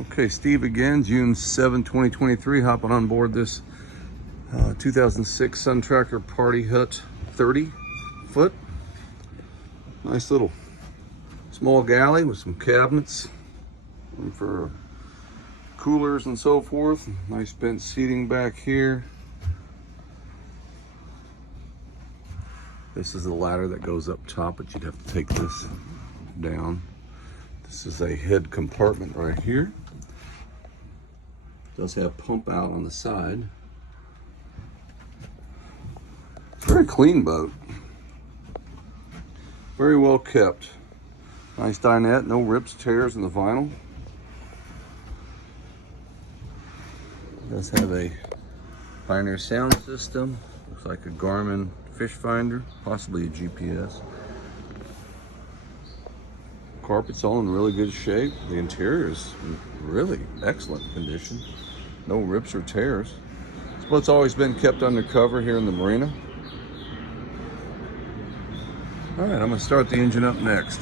Okay, Steve again, June 7, 2023, hopping on board this 2006 Sun Tractor Party Hut 30 foot. Nice little small galley with some cabinets and for coolers and so forth. Nice bench seating back here. This is the ladder that goes up top, but you'd have to take this down. This is a head compartment right here. Does have pump out on the side. Very clean boat. Very well kept. Nice dinette, no rips, tears in the vinyl. Does have a Pioneer sound system. Looks like a Garmin fish finder, possibly a GPS. Carpet's all in really good shape. The interior is really excellent condition. No rips or tears. This boat's always been kept undercover here in the marina. All right, I'm gonna start the engine up next.